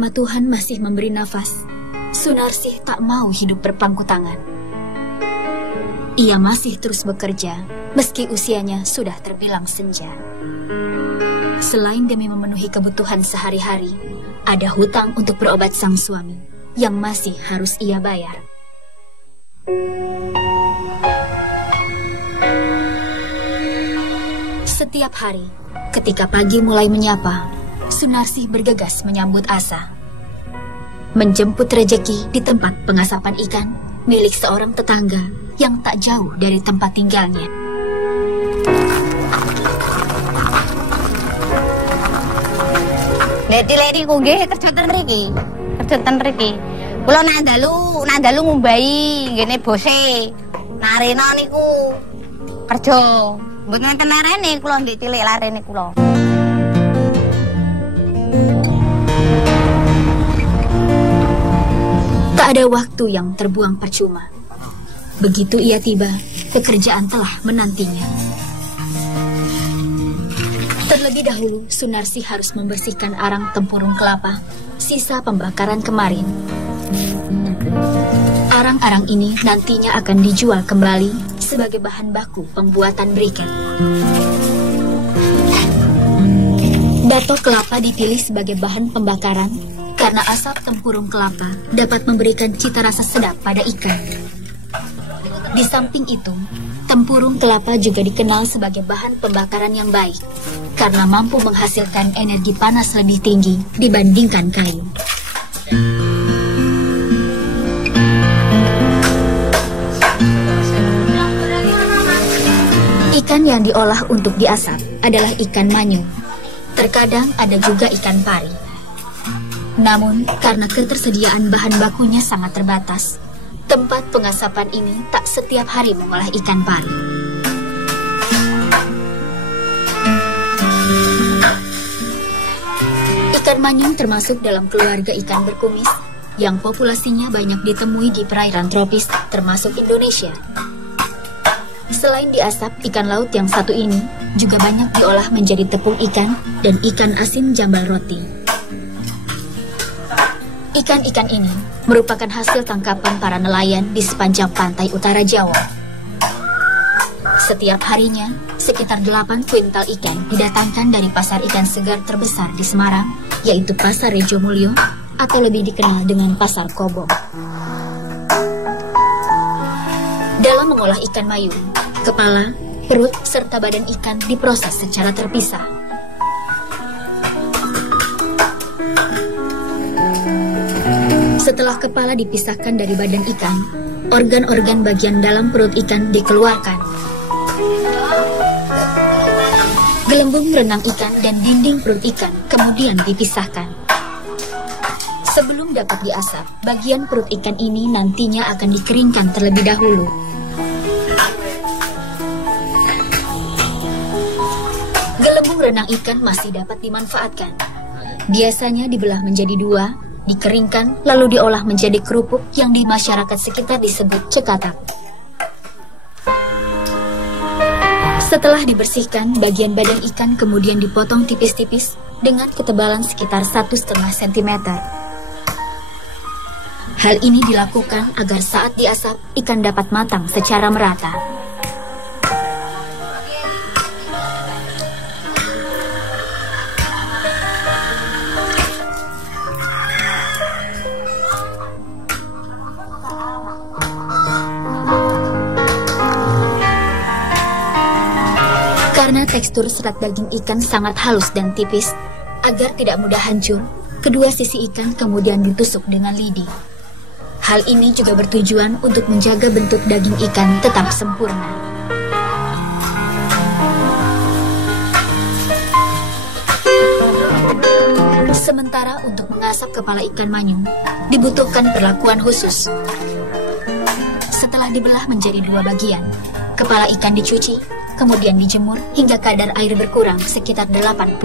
selama Tuhan masih memberi nafas, Sunarsih tak mau hidup berpangku tangan. Ia masih terus bekerja, meski usianya sudah terbilang senja. Selain demi memenuhi kebutuhan sehari-hari, ada hutang untuk berobat sang suami yang masih harus ia bayar. Setiap hari, ketika pagi mulai menyapa, Sunarsih bergegas menyambut asa. Menjemput rejeki di tempat pengasapan ikan milik seorang tetangga yang tak jauh dari tempat tinggalnya. Leti ku nggih kerja ten mriki. Kula nandalu ngumbahi ngene bose. Narena niku kerja. Mboten nenten larene kula nggih cilik larene kula. Tak ada waktu yang terbuang percuma. Begitu ia tiba, pekerjaan telah menantinya. Terlebih dahulu, Sunarsih harus membersihkan arang tempurung kelapa, sisa pembakaran kemarin. Arang-arang ini nantinya akan dijual kembali sebagai bahan baku pembuatan briket. Batok kelapa dipilih sebagai bahan pembakaran karena asap tempurung kelapa dapat memberikan cita rasa sedap pada ikan. Di samping itu, tempurung kelapa juga dikenal sebagai bahan pembakaran yang baik karena mampu menghasilkan energi panas lebih tinggi dibandingkan kayu. Ikan yang diolah untuk diasap adalah ikan manyung. Terkadang ada juga ikan pari. Namun, karena ketersediaan bahan bakunya sangat terbatas, tempat pengasapan ini tak setiap hari mengolah ikan pari. Ikan manyung termasuk dalam keluarga ikan berkumis yang populasinya banyak ditemui di perairan tropis, termasuk Indonesia. Selain diasap, ikan laut yang satu ini juga banyak diolah menjadi tepung ikan dan ikan asin jambal roti. Ikan-ikan ini merupakan hasil tangkapan para nelayan di sepanjang pantai utara Jawa. Setiap harinya, sekitar 8 kuintal ikan didatangkan dari pasar ikan segar terbesar di Semarang, yaitu Pasar Rejomulyo atau lebih dikenal dengan Pasar Kobo. Dalam mengolah ikan mayung, kepala, perut, serta badan ikan diproses secara terpisah. Setelah kepala dipisahkan dari badan ikan, organ-organ bagian dalam perut ikan dikeluarkan. Gelembung renang ikan dan dinding perut ikan kemudian dipisahkan. Sebelum dapat diasap, bagian perut ikan ini nantinya akan dikeringkan terlebih dahulu. Gelembung renang ikan masih dapat dimanfaatkan. Biasanya dibelah menjadi 2, dikeringkan, lalu diolah menjadi kerupuk yang di masyarakat sekitar disebut cekatak. Setelah dibersihkan, bagian badan ikan kemudian dipotong tipis-tipis dengan ketebalan sekitar 1,5 cm. Hal ini dilakukan agar saat diasap, ikan dapat matang secara merata. Karena tekstur serat daging ikan sangat halus dan tipis, agar tidak mudah hancur, kedua sisi ikan kemudian ditusuk dengan lidi. Hal ini juga bertujuan untuk menjaga bentuk daging ikan tetap sempurna. Sementara untuk mengasap kepala ikan manyung, dibutuhkan perlakuan khusus. Setelah dibelah menjadi 2 bagian, kepala ikan dicuci, kemudian dijemur hingga kadar air berkurang sekitar 80%.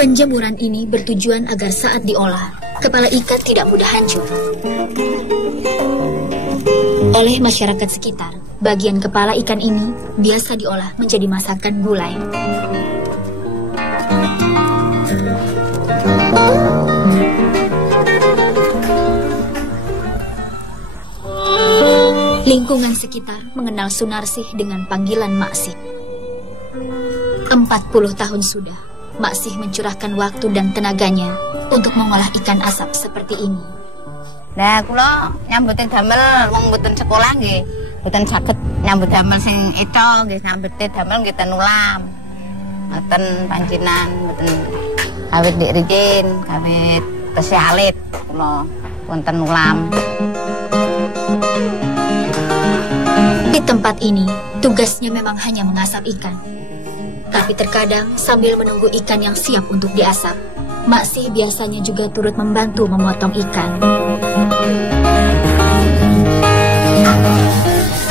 Penjemuran ini bertujuan agar saat diolah, kepala ikan tidak mudah hancur. Oleh masyarakat sekitar, bagian kepala ikan ini biasa diolah menjadi masakan gulai. Lingkungan sekitar mengenal Sunarsih dengan panggilan Maksih. 40 tahun sudah, Maksih mencurahkan waktu dan tenaganya untuk mengolah ikan asap seperti ini. Nah, kula nyambutin damel wong mboten sekolah nggih. Mboten saged nyambut damel sing itu nggih, nyambutin damel nggih ten ulam. Mboten panjinan, mboten kawit dik riyin, kawit tesih alit kula wonten ulam. Di tempat ini, tugasnya memang hanya mengasap ikan. Tapi terkadang sambil menunggu ikan yang siap untuk diasap, Maksih biasanya juga turut membantu memotong ikan.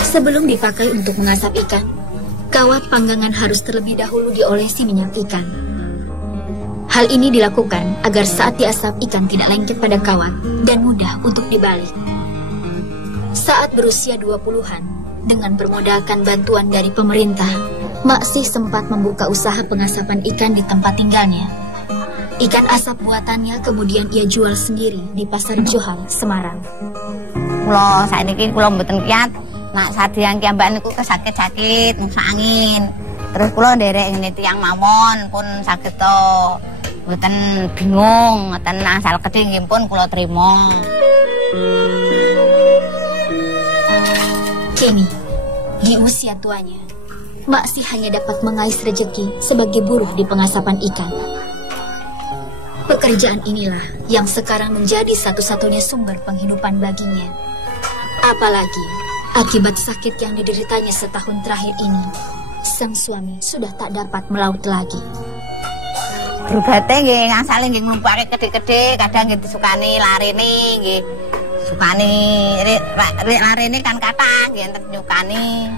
Sebelum dipakai untuk mengasap ikan, kawat panggangan harus terlebih dahulu diolesi minyak ikan. Hal ini dilakukan agar saat diasap ikan tidak lengket pada kawat dan mudah untuk dibalik. Saat berusia 20-an, dengan bermodalkan bantuan dari pemerintah, Maksih sempat membuka usaha pengasapan ikan di tempat tinggalnya. Ikan asap buatannya kemudian ia jual sendiri di Pasar Johar, Semarang. Kula saiki kula mboten kiyat, nak sadian kiambak niku kesakit-sakit, nusa angin. Terus kula nderek ngene tiyang mawon pun saged to. Mboten bingung, ngoten asal kedhe nggih pun kula trima. Kini, di usia tuanya, Maksih hanya dapat mengais rejeki sebagai buruh di pengasapan ikan. Pekerjaan inilah yang sekarang menjadi satu-satunya sumber penghidupan baginya. Apalagi, akibat sakit yang dideritanya setahun terakhir ini, sang suami sudah tak dapat melaut lagi. Berubate nggih ngasale nggih nglumpake gede-gede, kadang nggih disukani larene nggih. Sukani larene kan kathah nggih enten nyukani.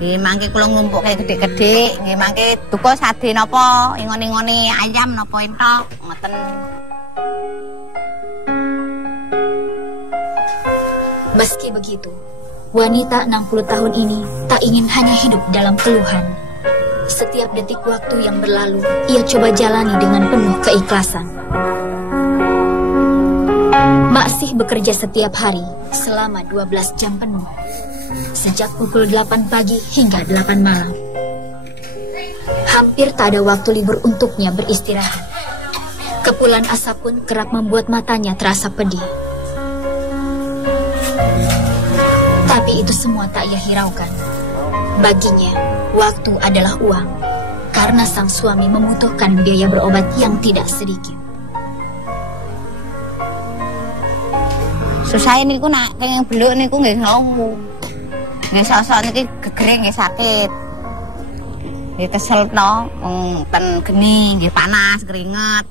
Nggih mangke kula nglumpuk gede-gede, nggih mangke duka sade napa, ingoni-ingoni ayam napa entok, ngoten. Meski begitu, wanita 60 tahun ini tak ingin hanya hidup dalam keluhan. Setiap detik waktu yang berlalu, ia coba jalani dengan penuh keikhlasan. Maksih bekerja setiap hari selama 12 jam penuh, sejak pukul 8 pagi hingga 8 malam. Hampir tak ada waktu libur untuknya beristirahat. Kepulan asap pun kerap membuat matanya terasa pedih. Tapi itu semua tak ia hiraukan. Baginya, waktu adalah uang, karena sang suami membutuhkan biaya berobat yang tidak sedikit. Susah niku nak kenging beluk niku nggih ngomong. Nggih sosok niki gegere nggih sakit. Nggih kesel to, ten geni nggih panas keringet.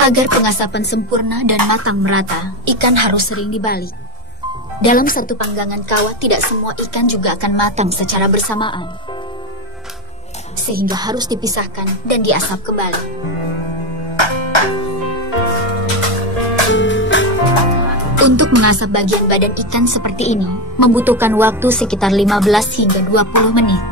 Agar pengasapan sempurna dan matang merata, ikan harus sering dibalik. Dalam satu panggangan kawat tidak semua ikan juga akan matang secara bersamaan, sehingga harus dipisahkan dan diasap kembali. Untuk mengasap bagian badan ikan seperti ini membutuhkan waktu sekitar 15 hingga 20 menit.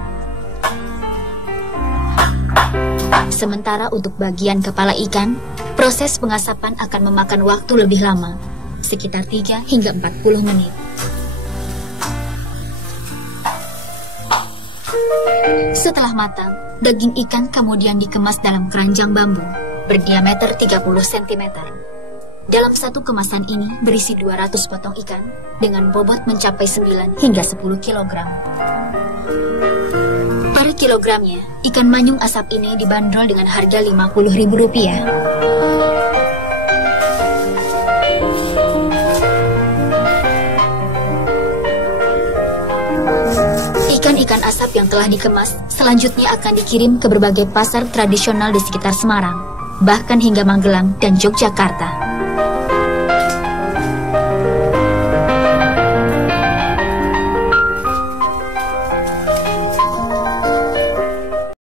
Sementara untuk bagian kepala ikan, proses pengasapan akan memakan waktu lebih lama, sekitar 3 hingga 40 menit. Setelah matang, daging ikan kemudian dikemas dalam keranjang bambu berdiameter 30 cm. Dalam satu kemasan ini berisi 200 potong ikan dengan bobot mencapai 9 hingga 10 kg. Per kilogramnya, ikan manyung asap ini dibanderol dengan harga Rp50.000. Ikan-ikan asap yang telah dikemas selanjutnya akan dikirim ke berbagai pasar tradisional di sekitar Semarang, bahkan hingga Magelang dan Yogyakarta.